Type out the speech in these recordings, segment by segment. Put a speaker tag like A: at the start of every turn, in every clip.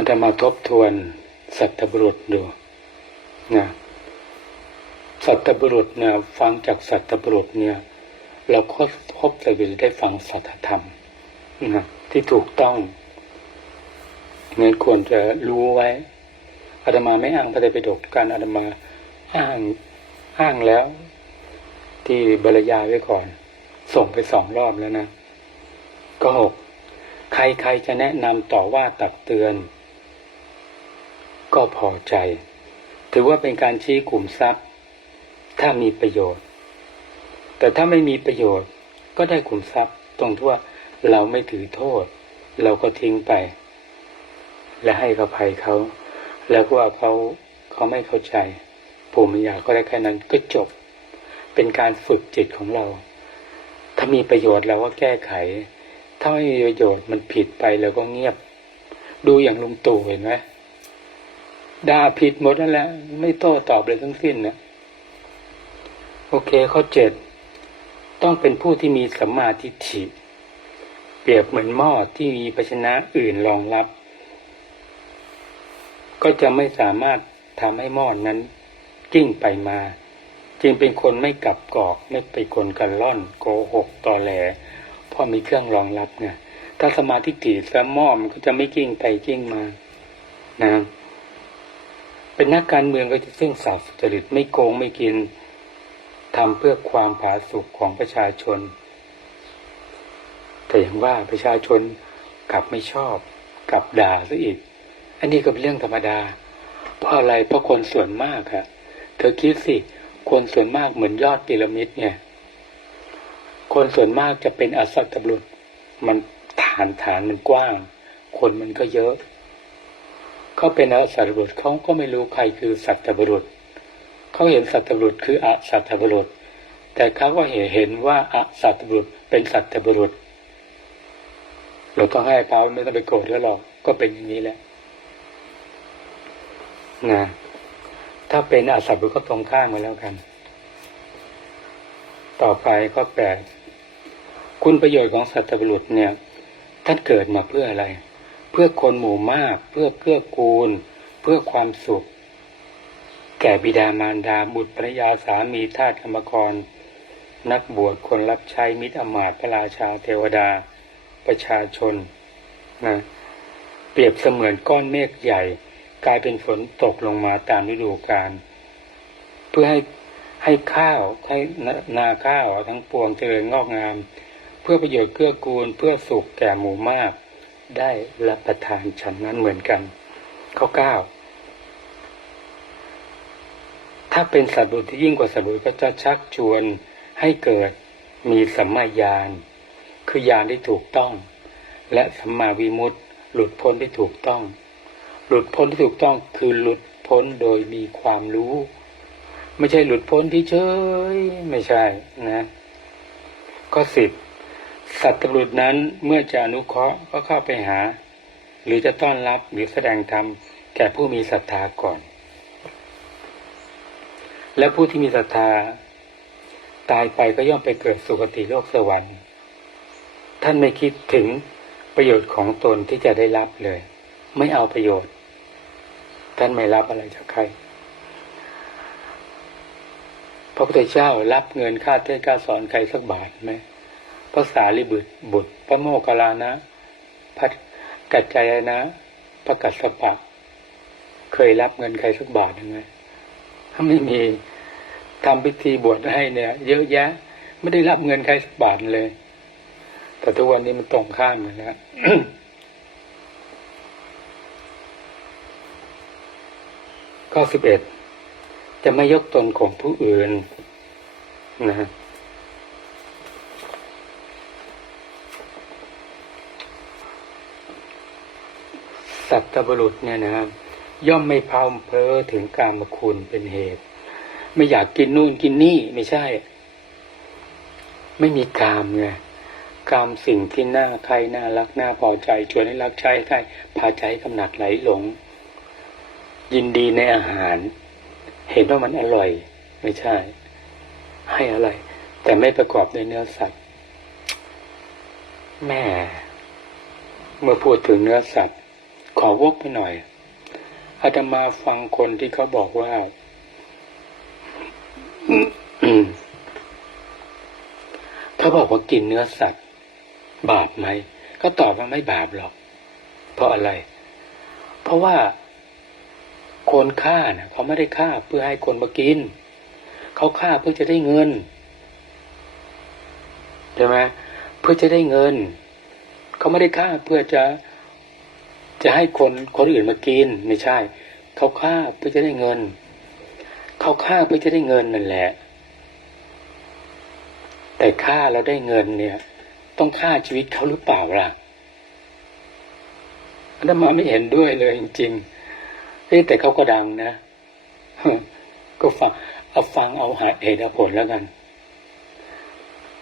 A: อาตมาทบทวนสัตบุรุษดูนะสัตบุรุษเนี่ยฟังจากสัตบุรุษเนี่ย เราก็พบแต่จะได้ฟังสัจธรรมนะที่ถูกต้องงั้นควรจะรู้ไว้อาตมาไม่อ้างพระไตรปิฎกการอาตมาอ้างอ้างแล้ว ที่บรรยายไว้ก่อน ส่งไปสองรอบแล้วนะก็หกใครใครจะแนะนำต่อว่าตักเตือน ก็พอใจ ถือว่าเป็นการชี้กลุ่มทรัพย์ ถ้ามีประโยชน์ แต่ถ้าไม่มีประโยชน์ก็ได้กลุ่มทรัพย์ ตรงที่ว่าเราไม่ถือโทษ เราก็ทิ้งไป และให้อภัยเขา แล้วก็ว่าเขาเขาไม่เข้าใจภูมิปัญญาก็ได้แค่นั้นก็จบ เป็นการฝึกจิตของเรา ถ้ามีประโยชน์เราก็แก้ไข ถ้าไม่มีประโยชน์มันผิดไปเราก็เงียบ ดูอย่างลุงตู่เห็นไหม ด่าผิดหมดนั่นแหละ ไม่โต้ตอบเลยทั้งสิ้นนะโอเคข้อเจ็ดต้องเป็นผู้ที่มีสัมมาทิฏฐิเปรียบเหมือนหม้อที่มีภาชนะอื่นรองรับ ก็จะไม่สามารถทำให้หม้อนนั้นกิ้งไปมา จึงเป็นคนไม่กลับกอก ไม่เป็นคนกันล่อนโกหกตอแหลเพราะมีเครื่องรองรับไงถ้าสมาธิถี่สมอมก็จะไม่กิ้งไปกิ้งมานะ เป็นนักการเมืองก็จะซึ่งสาสุจริตไม่โกงไม่กินทำเพื่อความผาสุกของประชาชน แต่อย่างว่าประชาชนกลับไม่ชอบ กลับด่าซะอีก อันนี้ก็เป็นเรื่องธรรมดา เพราะอะไรเพราะคนส่วนมากอะเธอคิดสิ คนส่วนมากเหมือนยอดพีระมิดเนี่ย คนส่วนมากจะเป็นอสัตตบรุษมันฐานฐานมันกว้าง คนมันก็เยอะ เขาเป็นอสัตตบรุษเขาก็ไม่รู้ใครคือสัตตบรุษเขาเห็นสัตตบรุษคืออสัตตบรุษ แต่เขาก็เห็นว่าอสัตตบรุษเป็นสัตตบรุษเราต้อให้เขาไม่ต้องไปโกรธเขาหรอกก็เป็นอย่างนี้แหละนะถ้าเป็นอสัตบุรุษก็ตรงข้ามมาแล้วกัน ต่อไปก็แปดคุณประโยชน์ของสัตว์บุรุษเนี่ยท่านเกิดมาเพื่ออะไร พื่อคนหมู่มาก เพื่อเพื่อกูล เพื่อความสุข แก่บิดามารดาบุตรภรรยาสามีทาสกรรมกร นักบวชคนรับใช้มิตรอมาตพระราชาเทวดา ประชาชนนะเปรียบเสมือนก้อนเมฆใหญ่ กลายเป็นฝนตกลงมาตามฤดูกาลเพื่อให้ให้ข้าวให้นาข้าวทั้งปวงเจริญงอกงาม เพื่อประโยชน์เกื้อกูลเพื่อสุขแก่หมู่มาก ได้รับประทานฉันนั้นเหมือนกัน ข้อเก้าถ้าเป็นสัตว์บุรุษที่ยิ่งกว่าสัตว์บุรุษก็จะชักชวนให้เกิดมีสัมมาญาณคือญาณที่ถูกต้อง และสัมมาวิมุตติ หลุดพ้นที่ถูกต้อง หลุดพ้นที่ถูกต้องคือหลุดพ้นโดยมีความรู้ ไม่ใช่หลุดพ้นที่เฉยไม่ใช่นะข้อสิบ สัตว์บุรุษนั้นเมื่อจะอนุเคราะห์ก็เข้าไปหา หรือจะต้อนรับหรือแสดงธรรมแก่ผู้มีศรัทธาก่อน และผู้ที่มีศรัทธา ตายไปก็ย่อมไปเกิดสุคติโลกสวรรค์ ท่านไม่คิดถึงประโยชน์ของตนที่จะได้รับเลย ไม่เอาประโยชน์ ท่านไม่รับอะไรจากใครพระพุทธเจ้ารับเงินค่าเทศค่าสอนใครสักบาทไหม พระสารีบุตรบุตร พระโมคคัลลานะพระกัจจายนะพระกัสสปะ เคยรับเงินใครสักบาทยังไงถ้าไม่มีทำพิธีบวชให้เนี่ย เยอะแยะ ไม่ได้รับเงินใครสักบาทเลย แต่ทุกวันนี้มันตรงข้ามกันแล้วข้อสิบเอ็ดจะไม่ยกตนของผู้อื่นนะ สัตบุรุษเนี่ยนะครับ ย่อมไม่พาเพอถึงกามคุณเป็นเหตุ ไม่อยากกินนู่นกินนี่ไม่ใช่ ไม่มีกามไงกามสิ่งที่น่าใครน่ารักน่าพอใจชวนให้รักใช้ใครพาใจกำหนัดไหลหลง ยินดีในอาหาร เห็นว่ามันอร่อย ไม่ใช่ ให้อะไร แต่ไม่ประกอบด้วยเนื้อสัตว์แม่ เมื่อพูดถึงเนื้อสัตว์ ขอวกไปหน่อยอาตมาฟังคนที่เขาบอกว่าเขาบอกว่ากินเนื้อสัตว์ บาปไหม ก็ตอบว่าไม่บาปหรอก เพราะอะไร เพราะว่าคนฆ่าเนะเขาไม่ได้ฆ่าเพื่อให้คนมากิน เขาฆ่าเพื่อจะได้เงินใช่ไหมเพื่อจะได้เงิน เขาไม่ได้ฆ่าเพื่อจะ จะให้คนคนอื่นมากินไม่ใช่ เขาฆ่าเพื่อจะได้เงิน เขาฆ่าเพื่อจะได้เงินนั่นแหละ แต่ฆ่าแล้วได้เงินเนี่ย ต้องฆ่าชีวิตเขาหรือเปล่าล่ะอาตมาไม่เห็นด้วยเลยจริงๆเอ้แต่เขาก็ดังนะก็ฟังเอาฟังเอาหาเหตุผลแล้วกัน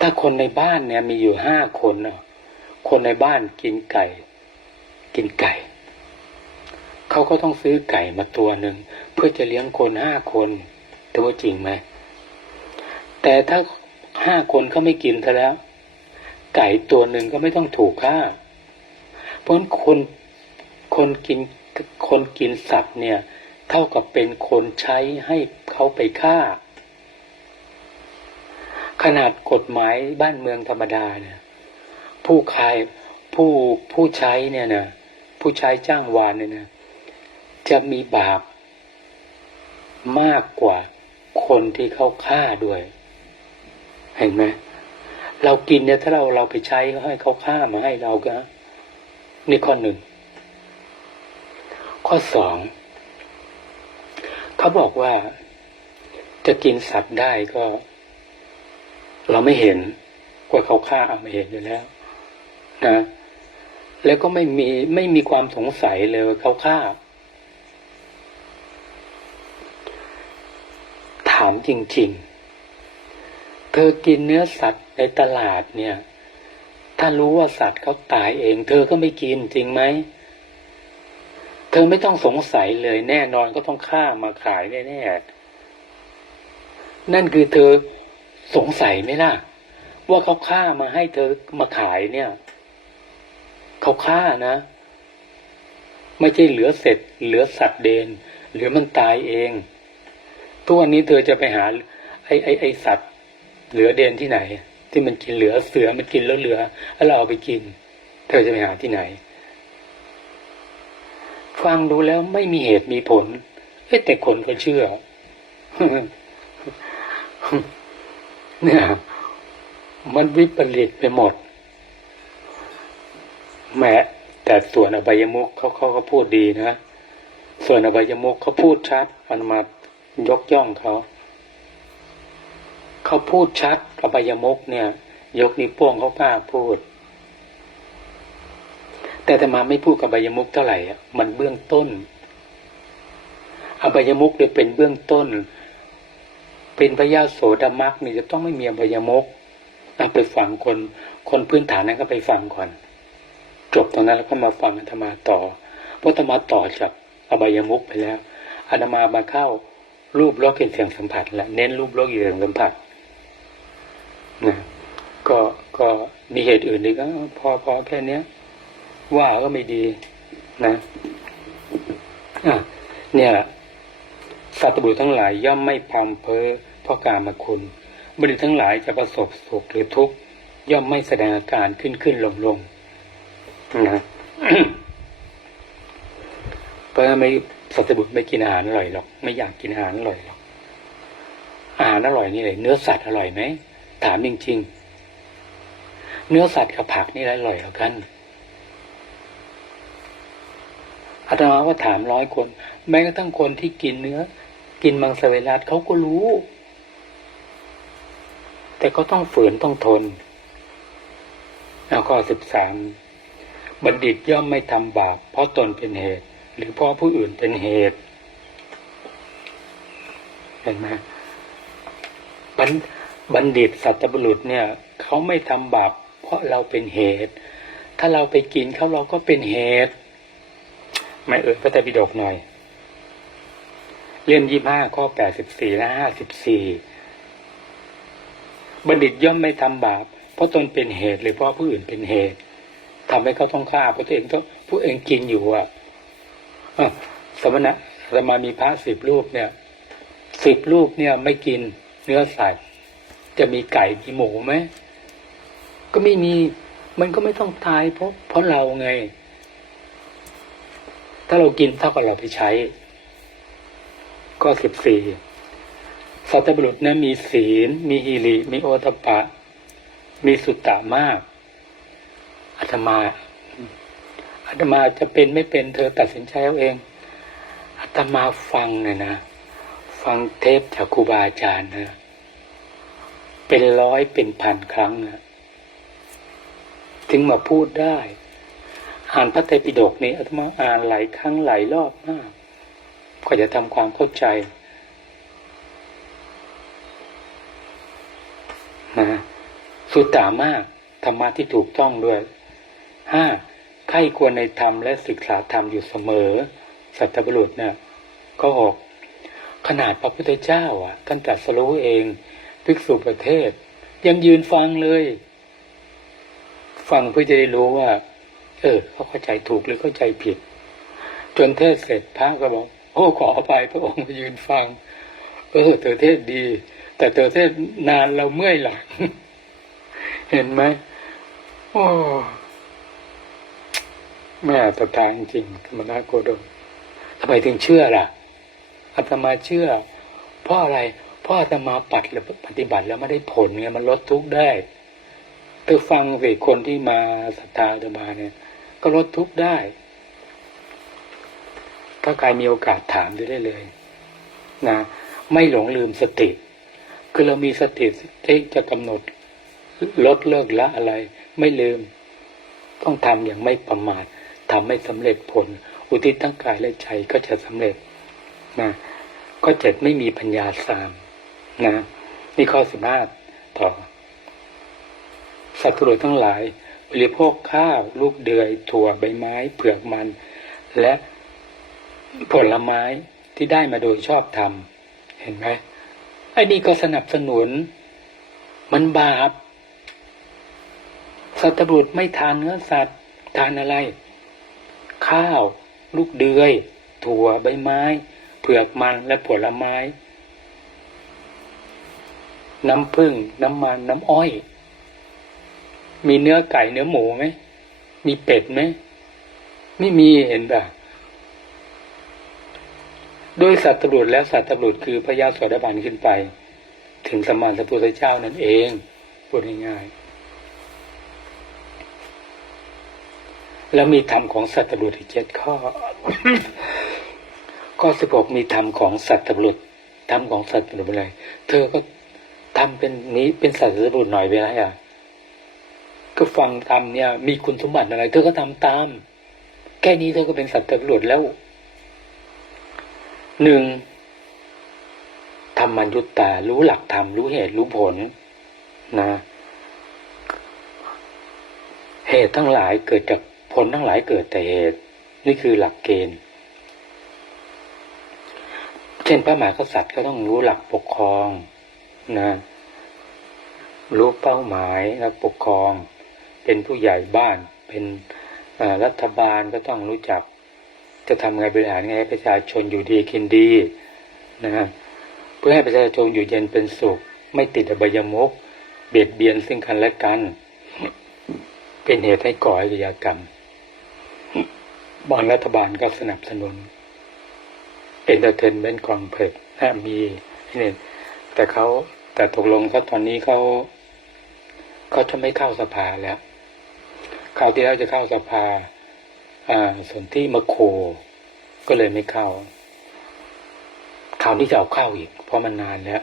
A: ถ้าคนในบ้านเนี่ยมีอยู่ห้าคนเนาะคนในบ้านกินไก่ กินไก่ เขาก็ต้องซื้อไก่มาตัวหนึ่ง เพื่อจะเลี้ยงคนห้าคนแต่ว่าจริงไหม แต่ถ้าห้าคนเขาไม่กินซะแล้ว ไก่ตัวหนึ่งก็ไม่ต้องถูกฆ่า เพราะคนคนกินคนกินสัตว์เนี่ย เท่ากับเป็นคนใช้ให้เขาไปฆ่า ขนาดกฎหมายบ้านเมืองธรรมดาเนี่ย ผู้ขายผู้ผู้ใช้เนี่ยนะ ผู้ใช้จ้างวานเนี่ยนะ จะมีบาปมากกว่าคนที่เขาฆ่าด้วย เห็นไหมเรากินเนี่ยถ้าเราเราไปใช้ให้เขาฆ่ามาให้เราก็นี่ข้อหนึ่ง ข้อสองเขาบอกว่าจะกินสัตว์ได้ก็ เราไม่เห็นว่าเขาฆ่าเอาไม่เห็นอยู่แล้ว นะ แล้วก็ไม่มีไม่มีความสงสัยเลยเขาฆ่า ถามจริง ๆ เธอกินเนื้อสัตว์ในตลาดเนี่ย ถ้ารู้ว่าสัตว์เขาตายเอง เธอก็ไม่กินจริงไหม เธอไม่ต้องสงสัยเลยแน่นอนก็ต้องฆ่ามาขายแน่ๆ นั่นคือเธอสงสัยไหมล่ะ ว่าเขาฆ่ามาให้เธอมาขายเนี่ย เขาฆ่านะ ไม่ใช่เหลือเสร็จ เหลือสัตว์เดน หรือมันตายเอง ทุกวันนี้เธอจะไปหา ไอ้ไอ้ไอ้สัตว์ เหลือเดนที่ไหน ที่มันกินเหลือเสือมันกินแล้วเหลือแล้วเราเอาไปกิน เธอจะไปหาที่ไหน ฟังดูแล้วไม่มีเหตุมีผลแต่คนก็เชื่อเนี่ยมันวิปริตไปหมด แม้แต่ส่วนอบายมุกเขาเขาก็พูดดีนะ ส่วนอบายมุกเขาพูดชัด มันมายกย่องเขา เขาพูดชัดอบายมุกเนี่ย ยกนิ้วโป้งเขากล้าพูด แต่แต่มาไม่พูดกับอบายมุกเท่าไหร่อะมันเบื้องต้น อบายมุกเนี่ยเป็นเบื้องต้น เป็นพระยาโสดามักนี่จะต้องไม่มีอบายมุกเอาไปฟังคน คนพื้นฐานนั้นก็ไปฟังก่อน จบตรงนั้นแล้วก็มาฟังอาตมาต่อเพราะอาตมาต่อจากอบายมุกไปแล้วอาตมามาเข้ารูปรสกลิ่นเสียงสัมผัสและเน้นรูปรสกลิ่นเสียงสัมผัสนะก็ก็มีเหตุอื่นอีกก็พอพอแค่เนี้ย ว่าก็ไม่ดีนะอะเนี่ยสัตว์บุรุษทั้งหลายย่อมไม่พรำเพ้อเพราะการมาคุณบุรุษทั้งหลายจะประสบสุขหรือทุกข์ย่อมไม่แสดงอาการขึ้นขึ้นลงลง นะเพราะไม่สัตบุตรไม่กินอาหารอร่อยหรอกไม่อยากกินอาหารอร่อยหรอกอาหารอร่อยนี่เลยเนื้อสัตว์อร่อยไหมถามจริงๆ เนื้อสัตว์กับผักนี่อร่อยกว่ากันอาตมาว่าถามร้อยคน แม้กระทั่งคนที่กินเนื้อ กินมังสวิรัตเขาก็รู้ แต่เขาต้องฝืนต้องทน แล้วข้อสิบสาม บัณฑิตย่อมไม่ทำบาปเพราะตนเป็นเหตุ หรือเพราะผู้อื่นเป็นเหตุ เห็นไหมบัณบัณฑิตสัตบุรุษเนี่ยเขาไม่ทำบาปเพราะเราเป็นเหตุ ถ้าเราไปกินเขาเราก็เป็นเหตุ ไม่เอ่ยพระไตรปิฎกหน่อย เล่มยี่ห้าข้อแปดสิบสี่และห้าสิบสี่บัณฑิตย่อมไม่ทำบาปเพราะตนเป็นเหตุหรือเพราะผู้อื่นเป็นเหตุ ทำให้เขาต้องฆ่าเพราะตัวเองต้องผู้เองกินอยู่อะสมณะเรามามีพระสิบรูปเนี่ยสิบรูปเนี่ยไม่กินเนื้อสัตว์จะมีไก่มีหมูไหมก็ไม่มีมันก็ไม่ต้องตายเพราะเพราะเราไง ถ้าเรากินเท่ากับเราไปใช้ ก็สิบสี่สัตบุรุษนะมีศีล มีฮิริมีโอตปปะมีสุตตะมาก อาตมาอาตมาจะเป็นไม่เป็นเธอตัดสินใจเอาเองอาตมาฟังเนี่ยนะ ฟังเทปจากครูบาอาจารย์นะเป็นร้อยเป็นพันครั้งนะถึงมาพูดได้ อ่านพระไตรปิฎกนี่อาตมาอ่านหลายครั้งหลายรอบมาก ก็จะทำความเข้าใจนะสุตตามากธรรมะที่ถูกต้องด้วย ห้าใครควรในธรรมและศึกษาธรรมอยู่เสมอ สัตบุรุษเนี่ยก็หกขนาดพระพุทธเจ้าอะท่านตรัสรู้เองภิกษุประเทศ ยังยืนฟังเลย ฟังเพื่อจะได้รู้ว่า เออเขาเข้าใจถูกหรือเข้าใจผิด จนเทศเสร็จพระก็บอก โอ้ขออภัยพระองค์มายืนฟัง เออเธอเทศดี แต่เธอเทศนานเราเมื่อยหลัง เห็นไหมโอ้ แม่ตตาจริงๆธรรมนาโกดมทำไมถึงเชื่อล่ะอาตมาเชื่อ เพราะอะไร เพราะอาตมาปัดแล้วปฏิบัติแล้วไม่ได้ผลไงมันลดทุกข์ได้เธอฟังสิคนที่มาศรัทธาอาตมาเนี่ย ก็ลดทุกข์ได้ ถ้าใครมีโอกาสถามได้เลยนะไม่หลงลืมสติ คือเรามีสติที่จะกำหนดลดเลิกละอะไร ไม่ลืม ต้องทำอย่างไม่ประมาท ทำให้สำเร็จผล อุทิศทั้งกายและใจก็จะสำเร็จนะก็จะไม่มีปัญญาสามนะนี่ข้อสิบห้าต่อ สัตว์ทุรทั้งหลาย บริโภคข้าว ลูกเดือย ถั่วใบไม้เผือกมัน และผลไม้ที่ได้มาโดยชอบธรรม เห็นไหมไอ้นี่ก็สนับสนุน มันบาปสัตบุรุษไม่ทานเนื้อสัตว์ทานอะไร ข้าว ลูกเดือย ถั่วใบไม้ เผือกมันและผลไม้ น้ำผึ้งน้ำมันน้ำอ้อย มีเนื้อไก่เนื้อหมูไหม มีเป็ดไหม ไม่มีเห็นป่ะโดยสัตว์ตรุษและสัตว์ตรุษคือพระยาสวดบันขึ้นไป ถึงสมมาสัพพุทธเจ้านั่นเองพูดง่ายๆ แล้วมีธรรมของสัตว์ตบุรุษอีกเจ็ดข้อ ข้อสิบหกมีธรรมของสัตว์ตบุรุษธรรมของสัตว์บุรุษอะไร เธอก็ทำเป็นนี้เป็นสัตว์ตบุรุษหน่อยไปไรอะก็ฟังธรรมเนี่ย มีคุณสมบัติอะไร เธอก็ทำตาม แค่นี้เธอก็เป็นสัตว์ตบุรุษแล้วหนึ่งธรรมัญยุตตา รู้หลักธรรม รู้เหตุ รู้ผล นะ เหตุทั้งหลายเกิดจาก ผลทั้งหลายเกิดแต่เหตุ นี่คือหลักเกณฑ์ เช่นพระมหากษัตริย์ก็ต้องรู้หลักปกครองนะรู้เป้าหมายหลักปกครอง เป็นผู้ใหญ่บ้าน เป็นรัฐบาลก็ต้องรู้จัก จะทำไงบริหารไงให้ประชาชนอยู่ดีกินดีนะฮะเพื่อให้ประชาชนอยู่เย็นเป็นสุข ไม่ติดอบายมุกเบียดเบียนซึ่งกันและกัน เป็นเหตุให้ก่ออาชญากรรม บางรัฐบาลก็สนับสนุนเอนเตอร์เทนเมนต์คอนเพล็กนะมีนี่แต่เขาแต่ตกลงเขาตอนนี้เขาเขาจะไม่เข้าสภาแล้วคราวที่แล้วจะเข้าสภา อ่า ส่วนที่มาโค ก็เลยไม่เข้าคราวนี้จะเอาเข้าอีก เพราะมันนานแล้ว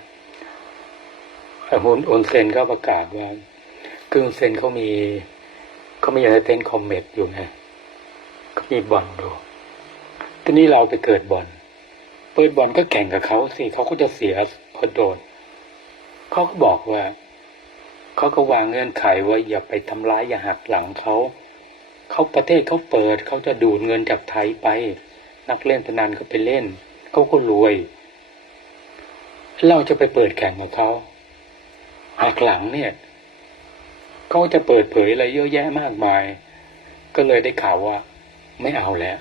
A: ฮุนอนเซนก็ประกาศว่าคืออนเซนเขามีเขามีอะไรเต้นคอมเมตอยู่ไง มีบอลดูทีนี้เราไปเกิดบอลเปิดบอลก็แข่งกับเขาสิเขาก็จะเสียพอโดนเขาก็บอกว่าเขาก็วางเงื่อนไขว่าอย่าไปทำร้ายอย่าหักหลังเขาเขาประเทศเขาเปิดเขาจะดูดเงินจากไทยไป นักเล่นพนันเขาไปเล่นเขาก็รวย เราจะไปเปิดแข่งกับเขาหักหลังเนี่ยเขาจะเปิดเผยอะไรเยอะแยะมากมาย ก็เลยได้ข่าวว่า ไม่เอาแล้ว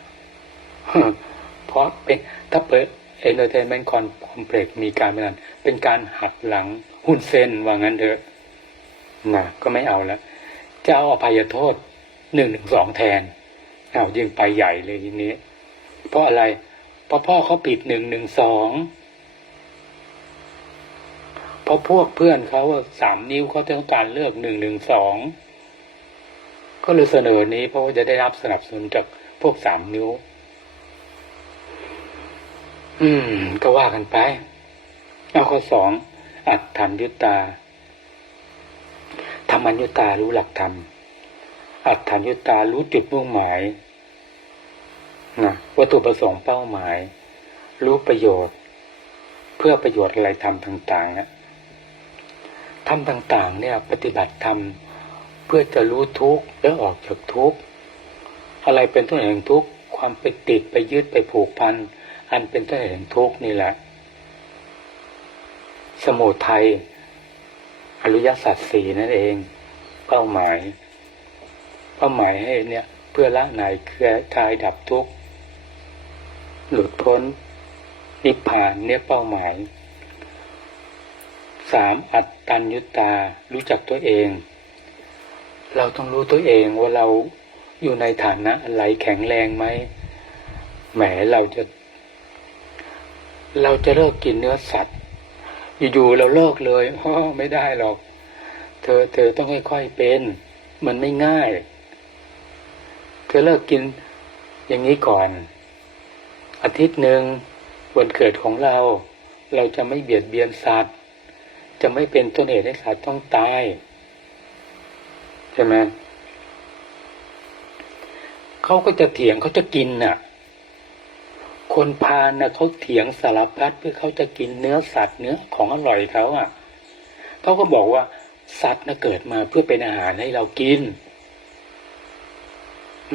A: เพราะเป็นถ้าเปิดเอนเตอร์เทนเมนต์คอมเพล็กมีการพนันเป็นการหักหลังหุ้นเส้นว่างั้นเถอะนะก็ไม่เอาแล้วจะเอาอภัยโทษหนึ่งหนึ่งสองแทนเอายิ่งไปใหญ่เลยทีนี้ เพราะอะไรเพราะพ่อเขาผิดหนึ่งหนึ่งสองเพราะพวกเพื่อนเขาสามนิ้วเขาต้องการเลือกหนึ่งหนึ่งสองก็เลยเสนอนี้เพราะว่าจะได้รับสนับสนุนจาก พวกสามนิ้ว อืม ก็ว่ากันไป เอาข้อสองอัตถัญยุตตาธรรมัญยุตารู้หลักธรรม อัตถัญยุตารู้จุดมุ่งหมายนะวัตถุประสงค์เป้าหมาย รู้ประโยชน์ เพื่อประโยชน์อะไรทำต่างๆเนี่ยทำต่างๆ เนี่ย ปฏิบัติธรรมเพื่อจะรู้ทุกข์แล้วออกจากทุกข์ อะไรเป็นต้นเหตุแห่งทุกข์ความไปติดไปยึดไปผูกพัน อันเป็นต้นเหตุแห่งทุกข์นี่แหละ สมุทัยอริยสัจสี่นั่นเอง เป้าหมาย เป้าหมายให้เนี่ยเพื่อละไหนเครือทายดับทุกข์หลุดพ้นนิพพานเนี่ยเป้าหมายสามอัตตัญญุตารู้จักตัวเอง เราต้องรู้ตัวเองว่าเรา อยู่ในฐานะอะไรแข็งแรงไหมแหมเราจะ เราจะเลิกกินเนื้อสัตว์ อยู่ๆเราเลิกเลยอ๋อไม่ได้หรอก เธอ เธอต้องค่อยๆเป็น มันไม่ง่าย เธอเลิกกินอย่างนี้ก่อน อาทิตย์หนึ่งวันเกิดของเรา เราจะไม่เบียดเบียนสัตว์ จะไม่เป็นต้นเหตุให้สัตว์ต้องตายใช่ไหม เขาก็จะเถียงเขาจะกินน่ะ คนพาลน่ะเขาเถียงสารพัดเพื่อเขาจะกินเนื้อสัตว์เนื้อของอร่อยเขาอะเขาก็บอกว่าสัตว์น่ะเกิดมาเพื่อเป็นอาหารให้เรากิน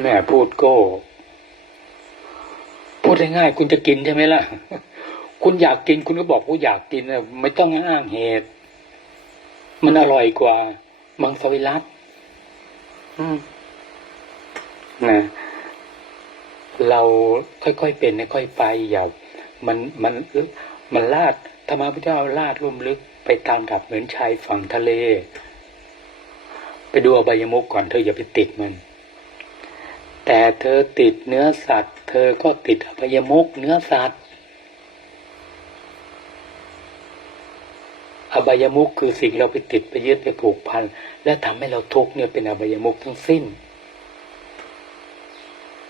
A: แม่พูดโก้ พูดง่ายๆคุณจะกินใช่ไหมล่ะ คุณอยากกินคุณก็บอกว่าอยากกินนะไม่ต้องอ้างเหตุ มันอร่อยกว่า มังสวิรัตอืม นะเราค่อยๆเป็นค่อยๆไปอย่ามันมันมันลาดธรรมะพุทธเจ้าลาดลุ่มลึกไปตามดับเหมือนชายฝั่งทะเล ไปดูอบายมุกก่อนเธออย่าไปติดมัน แต่เธอติดเนื้อสัตว์ เธอก็ติดอบายมุกเนื้อสัตว์ อบายมุกคือสิ่งเราไปติดไปยึดไปผูกพัน และทำให้เราทุกข์เนี่ยเป็นอบายมุกทั้งสิ้น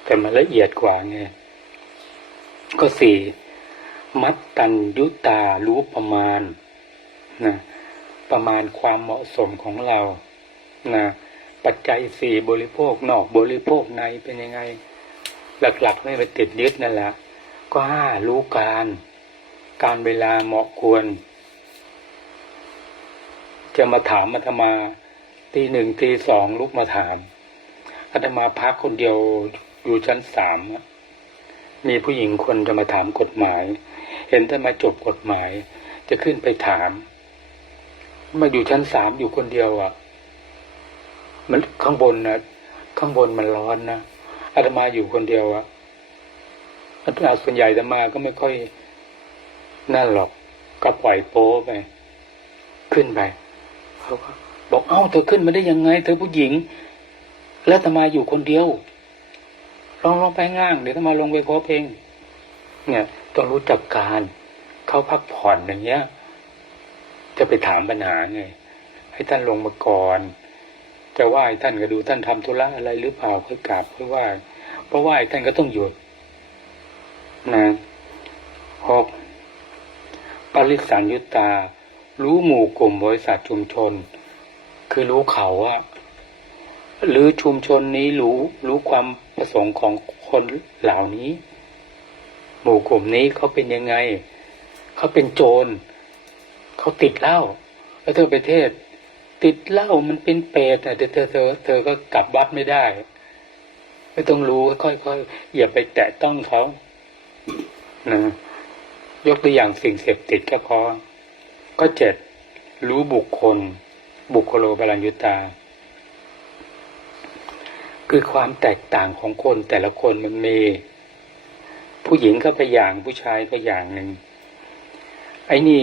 A: แต่มันละเอียดกว่าไงก็สี่มัดตันยุตารู้ประมาณนะประมาณความเหมาะสมของเรานะปัจจัยสี่บริโภคนอกบริโภคในเป็นยังไง หลักๆไม่ไปติดยึดนั่นแหละก็ห้ารู้การ การเวลาเหมาะควร จะมาถามอาตมาตีหนึ่งตีสองลุกมาถามอาตมาพักคนเดียว อยู่ชั้นสามมีผู้หญิงคนจะมาถามกฎหมาย เห็นถ้ามาจบกฎหมาย จะขึ้นไปถาม มาอยู่ชั้นสามอยู่คนเดียวอะ มันข้างบนนะข้างบนมันร้อนนะอาตมาอยู่คนเดียวอะอาตมาส่วนใหญ่อาตมาก็ไม่ค่อยนั่นหรอกก็ปล่อยโป้ไป ขึ้นไปเขาก็บอกเอ้าเธอขึ้นมาได้ยังไง เธอผู้หญิง แล้วอาตมาอยู่คนเดียว ลองลองไปง่าง เดี๋ยวอามาลงไปพบเองเนี่ยต้องรู้จักการเขาพักผ่อนอย่างเงี้ย จะไปถามปัญหาไงให้ท่านลงมาก่อนจะไหว้ท่านก็ดูท่านทำธุระอะไรหรือเปล่าค่อยกราบค่อยไหว้เพราะไหว้ท่านก็ต้องหยุดนะหกปริสันยุตตารู้หมู่กลุ่มบริษัทชุมชน คือรู้เขาอะหรือชุมชนนี้รู้รู้ความ ประสงค์ของคนเหล่านี้ หมู่กลุ่มนี้เขาเป็นยังไง เขาเป็นโจรเขาติดเหล้าแล้วเธอไปเทศ ติดเหล้ามันเป็นเปรตอะเธอเธอเธอ เธอก็กลับวัดไม่ได้ ไม่ต้องรู้ค่อยๆอย่าไปแตะต้องเขานะยกตัวอย่างสิ่งเสพติดก็พอ ก็เจ็ดรู้บุคคล บุคโลบาลัญยุตา คือความแตกต่างของคนแต่ละคนมันมี ผู้หญิงก็ไปอย่างผู้ชายก็อย่างหนึ่งไอ้นี่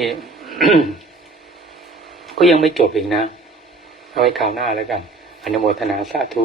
A: ก็ยังไม่จบอีกนะ เอาไว้คราวหน้าแล้วกัน อนุโมทนาสาธุ